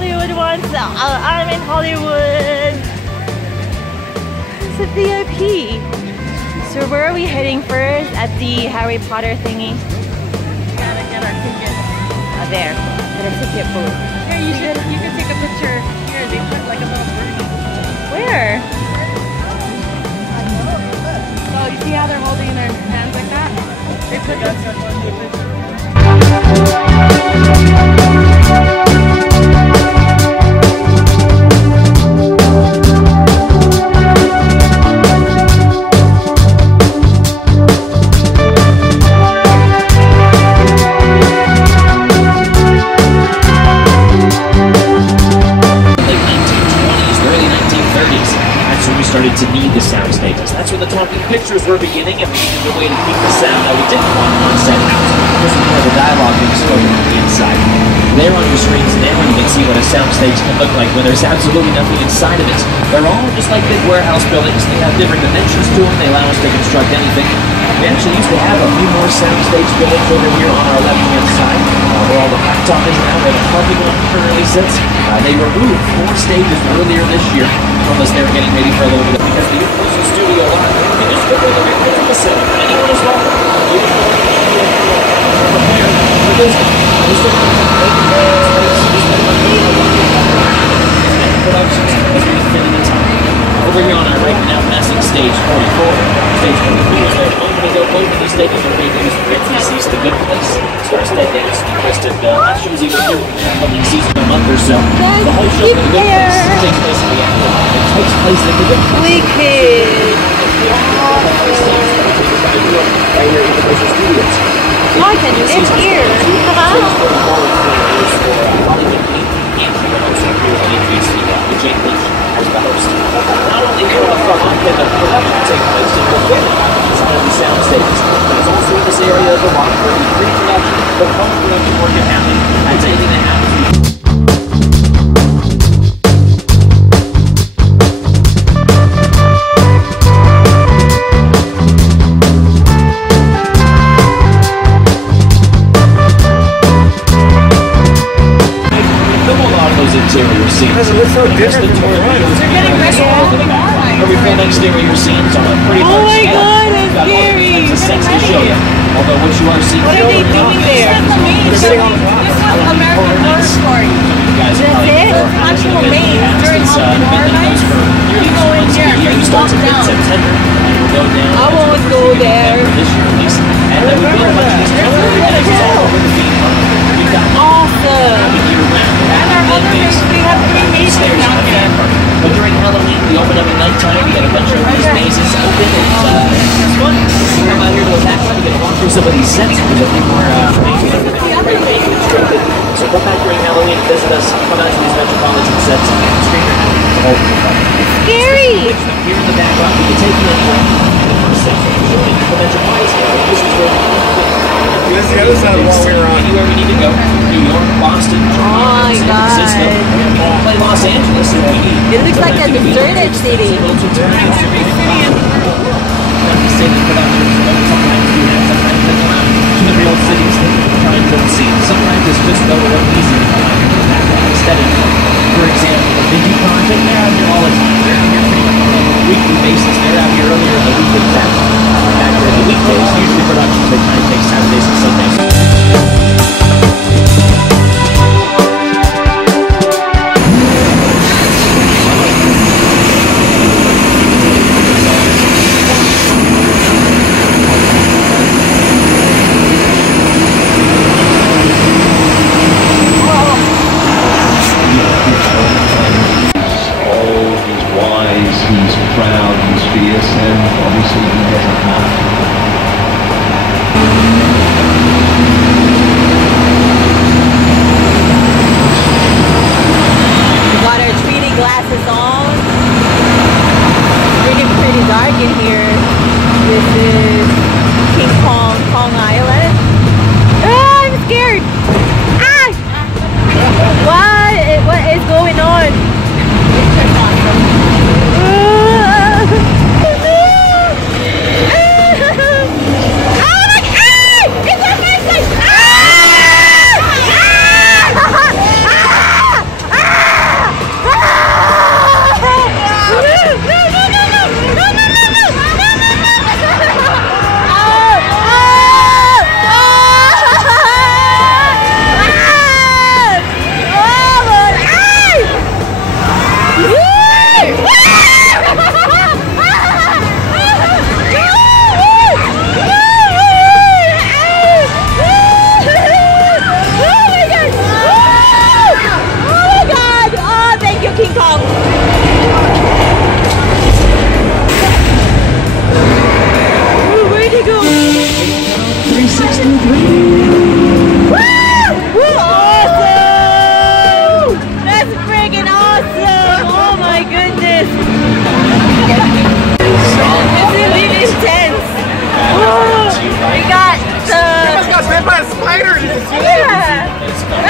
Hollywood once. I'm in Hollywood. It's a VIP. So where are we heading first? At the Harry Potter thingy? Gotta get our ticket. There. At a ticket booth. Here, you can take a picture. Here, they put like a little birdie. Where? So you see how they're holding their hands like that? They put started to need the sound stages. That's when the talking pictures were beginning and we needed a way to keep the sound that we didn't want on set house because we had the dialogue being spoken on the inside. There on your screens now you can see what a sound stage can look like when there's absolutely nothing inside of it. They're all just like big warehouse buildings. They have different dimensions to them. They allow us to construct anything. We actually used to have a few more sound stage buildings over here on our left-hand side where all the blacktop is now, where the parking lot currently sits. They removed 4 stages earlier this year from us. They were getting ready for a little bit because the Universal Studio Lot, you just go to the Universal facility. Anyone is welcome. Prepare for Disney. Productions as we fit in the time. Over here on our right now, passing stage 44. Stage 42 is there. Opening up both of these stages are being used for NBC's The Good Place. Stars Dead Dance, the Kristen that show's even new coming season a month or so. The whole show for The Good Place takes place in the afternoon. It takes place in The Good Place. Wicked. Right here at Universal Studios. I can do it here. Not only here on the front line can the production take place in the inside of the sound stages, but it's also in this area of the lot where the pre-production, the post-production work can happen. That's anything that happens. Interior scenes. Because it looks so different from the front. They're getting ready. Every film exterior scenes on a pretty Oh large my scale. God, that's Got all scary. kinds of sets to show you. Although what you are seeing What are they doing there? This was American Horror Story. That's it? Actual maze during Halloween Horror Nights. You go in here and you walk down. September and you go down. I won't go there. This year at least. And then we build a bunch of these temporary villages all over the theme park. We've got Awesome. year round. And our other maze, we have 3 mazes down here. But during Halloween, we open up at nighttime. We get a bunch of these mazes open, and it's fun. We come out here to attack. We get to walk through some of these sets. There's a few more great constructed. So come back during Halloween and visit us. Come out to these Metropolitan sets and scream your happy the whole thing. Scary. Here in the background, we can take you anywhere. The first section is showing the Metropolitan area. This is where That's the other side of what we were on. anywhere we need to go. New York, Boston, Oh my San Francisco. God. We can play Los Angeles if we need. It looks like a deserted city. To the real cities that we're trying to see. Sometimes it's just a little easy to find aesthetic. For example, the Digi Project, they're out here all the time. They're out here pretty much on a weekly basis. They're out here earlier in the week than that. Back here in the weekdays, usually productions, they kind of take Saturdays and Sundays.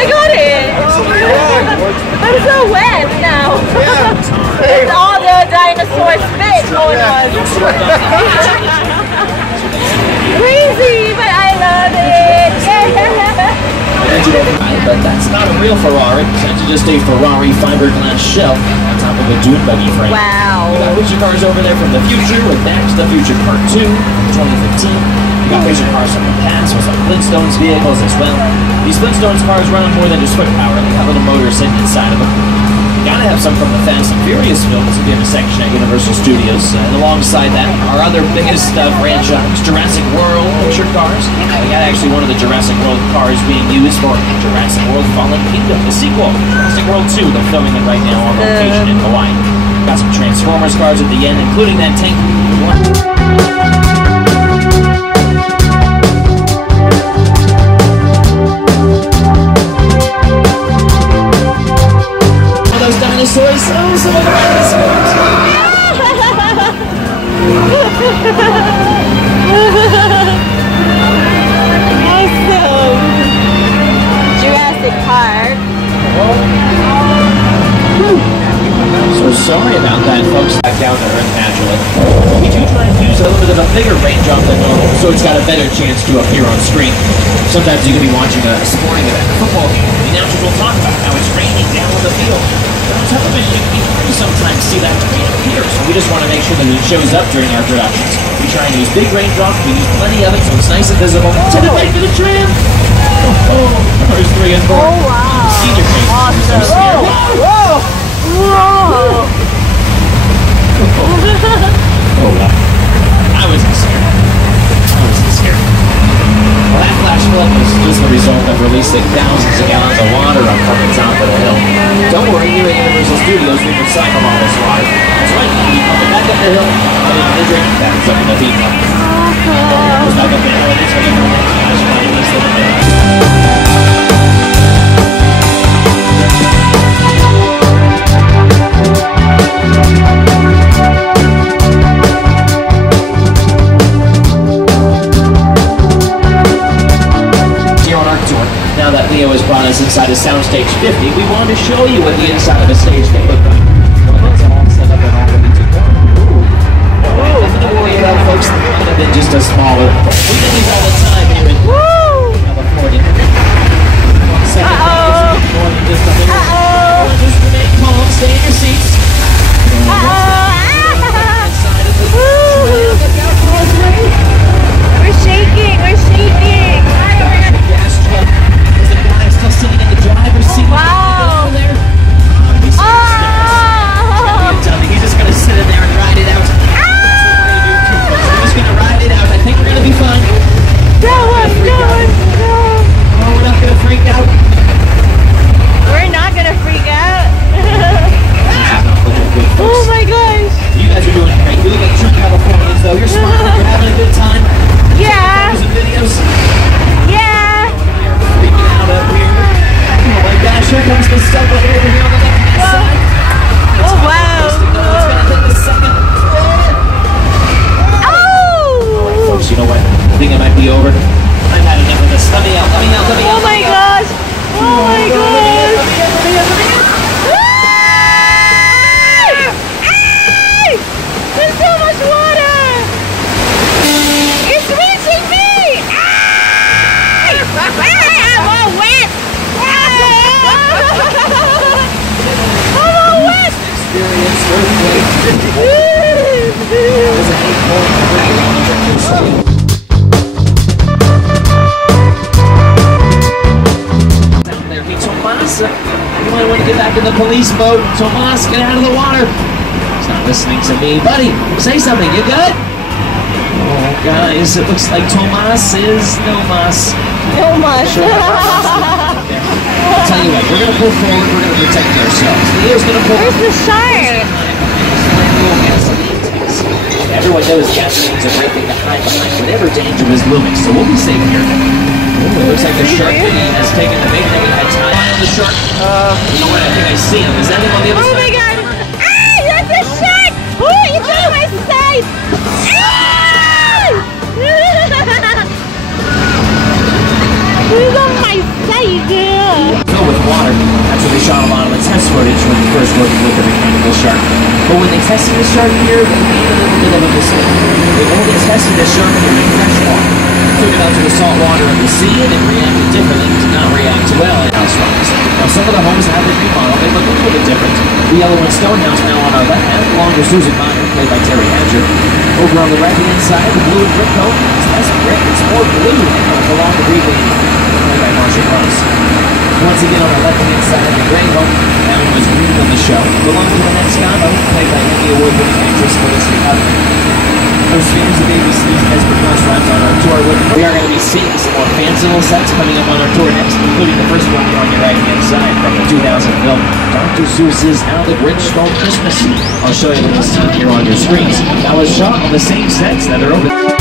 I got it! I'm so wet now. It's all the dinosaur spit going on. Crazy, but I love it. But that's not a real Ferrari. It's actually just a Ferrari fiberglass shell on top of a dune buggy frame. Wow. We got picture cars over there from the future with Back to the Future Part 2, 2015. We got picture cars from the past with some Flintstones vehicles as well. These Flintstones cars run on more than just foot power. They got little motors sitting inside of them. You gotta have some from the Fast and Furious films if you have a section at Universal Studios. And alongside that, our other biggest franchise, Jurassic World picture cars. We got actually one of the Jurassic World cars being used for Jurassic World Fallen Kingdom, the sequel. Jurassic World 2, they're filming it right now on location in Hawaii. Got some Transformers cars at the end, including that tank. Dinosaurs, oh, some of the dinosaurs. Awesome. Jurassic Park. So sorry about that, folks. Back down there naturally. We do try and use a little bit of a bigger raindrop than normal, so it's got a better chance to appear on screen. Sometimes you can be watching a sporting event, a football game. The announcers will talk about how it's raining down on the field. On television, you sometimes see that rain appear, so we just want to make sure that it shows up during our productions. We try and use big raindrops, we use plenty of it, so it's nice and visible. To the right to the tram! Cars 3 and 4. Oh, wow. Senior face. Awesome. So scared. Whoa! Whoa! Oh, wow. I wasn't scared. Well, that flash flood was just the result of releasing thousands of gallons of water up from the top of the hill. Don't worry, here at Universal Studios, we recycle all this water. That's right, we pump it back up the hill, put it in the drinking fountains up in the theme park. Goes back up the hill, and it's going to go back to Cash Money, let's live it. Now that Leo has brought us inside of Soundstage 50, we wanted to show you what the inside of a stage can look like. Well, it's all set up and all ready to go. Nothing to worry about, folks. It might have been just a smaller. We do these all the time here in California. Just remain calm, stay in your seats. We're shaking, we're shaking. Gas truck. There's a guy still sitting in the driver's seat. Wow. There. He's just gonna sit in there and ride it out. We're just gonna ride it out. I think we're gonna be fine. No. Oh, we're not gonna freak out. We're not gonna freak out. Oh my gosh. You guys are doing great. You look like true Californians, though. You're smiling. You're having a good time. Yeah. Photos and videos. Yeah. We're freaking out up here. Oh my gosh, here comes the subway over here on the left-hand side. Oh wow. It's gonna take a second. Oh. Folks, you know what? I think it might be over. I've had enough of this. Let me out. Oh my gosh. Oh my gosh. There's so much water! It's reaching me! I'm all wet! I'm all wet! Experience down there, be Tomas. You might want to get back in the police boat. Tomas, get out of the water. He's not listening to me. Buddy, say something. You good? Oh, guys, it looks like Tomas is no mas. No much. I'll tell you what, we're going to pull forward. We're going to protect ourselves. Leo's going to pull. Where's the shark? Everyone knows gasoline's a great thing to hide behind whatever danger is looming, so we'll be safe here. It looks like the shark has taken the bait that we had time on the shark. You know what? I think I see him. Is that him on the other side? Oh my god! Ah! That's a shark! Oh, it's on my side! Ah! He's on my side! water. That's where they shot a lot of the test footage when they first working with the mechanical shark. But when they tested the shark here, they made a little bit of a mistake. They only tested the shark here in fresh water. Took it out to the salt water of the sea and it reacted differently. It did not react well in house rocks. Now some of the homes have been remodeled. They look a little bit different. The yellow and stone house now on our left hand belongs to Susan Meyer, played by Terry Hatcher. Over on the right-hand side, the blue and brick home is less brick, it's more blue, and it belongs to Green Lady, played by Marcia Cross. Once again on the left-hand side, the gray home, that one was green on the show, belongs to the next Scotto, played by Emmy Award-winning actress Melissa Cutler. Those fans of ABC's Esper restaurants on our tour with we are going to be seeing some more fanciful sets coming up on our tour next, including the first one here on your right-hand side from the 2000 film Dr. Seuss's How the Grinch Stole Christmas. I'll show you a little scene here on your screens. That was shot on the same sets that are over there.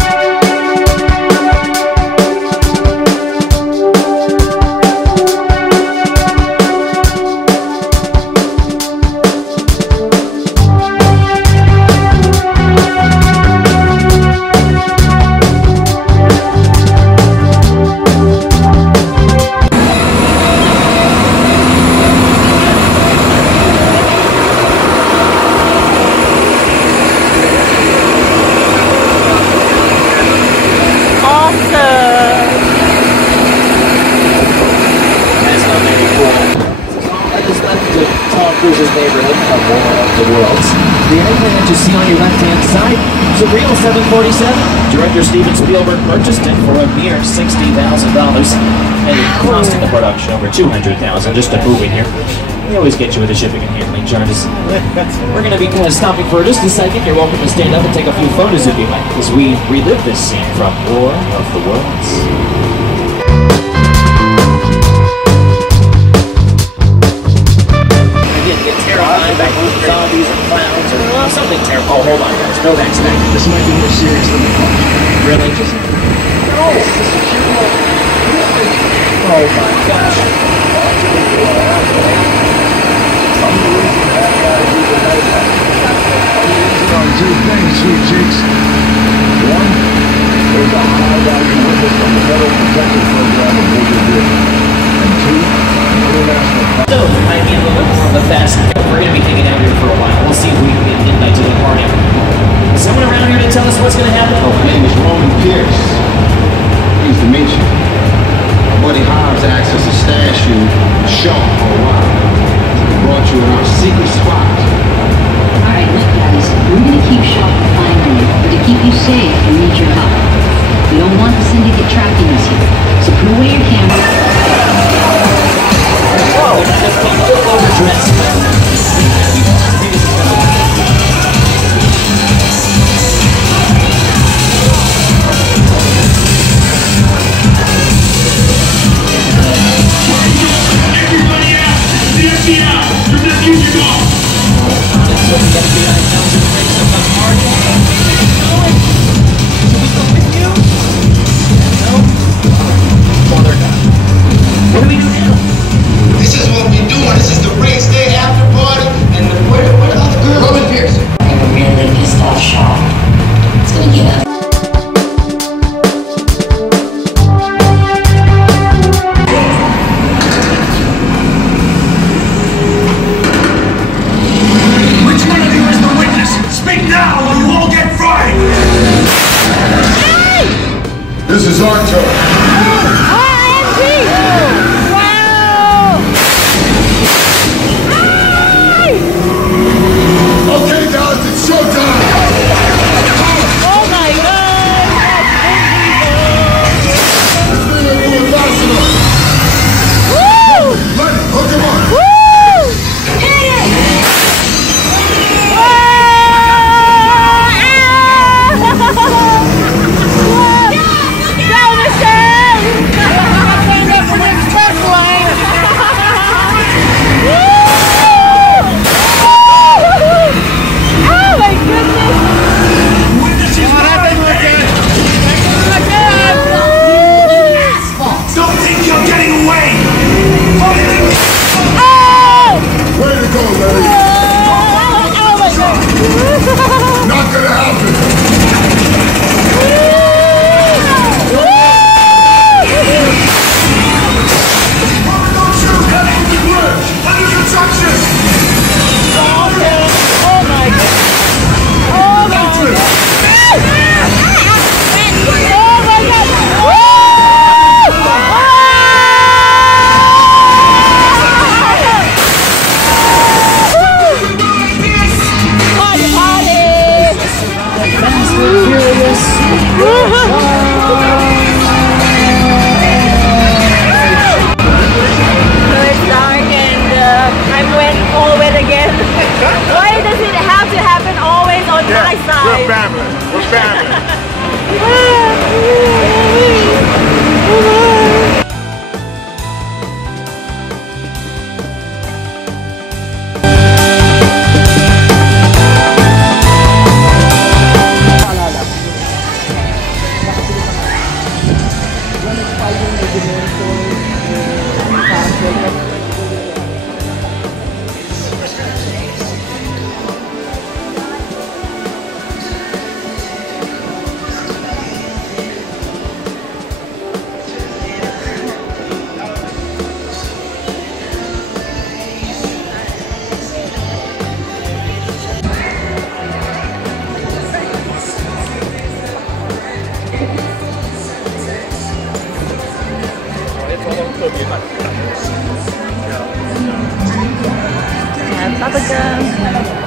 Cruise's neighborhood of one of the world's. The airplane that you see on your left-hand side is a real 747. Director Steven Spielberg purchased it for a mere $60,000, and it costing the production over $200,000 just to move in here. We always get you with the shipping and handling charges. We're going to be stopping for just a second. You're welcome to stand up and take a few photos if you like, as we relive this scene from War of the Worlds. Back with zombies and clowns or something terrible. Oh, hold on, guys. No thanks, back. This might be more serious than the fun. Really? No! Oh my gosh. Two things, sweet cheeks. One, there's a high value witness from the Federal Protection Program of Motor Vehicle. And two, international. So, I mean, a little bit more of a fast. We're going to be hanging out here for a while. We'll see if we can get midnight to the party. Someone around here to tell us what's going to happen? Oh, my name is Roman Pierce. Pleased to meet you. My buddy Hobbs asked us to stash you Shaw for a while. We brought you in our secret spot. Alright, look guys, we're gonna keep Shaw from finding you, but to keep you safe, we need your help. We don't want the syndicate tracking us here, so put away your camera. Whoa, just a little overdressed. What do we do now? This is what we do. This is the race day after party, and where the other girl? Roman Pierce. They were really pissed off Shaw. It's gonna get us. Which one of you is the witness? welcome.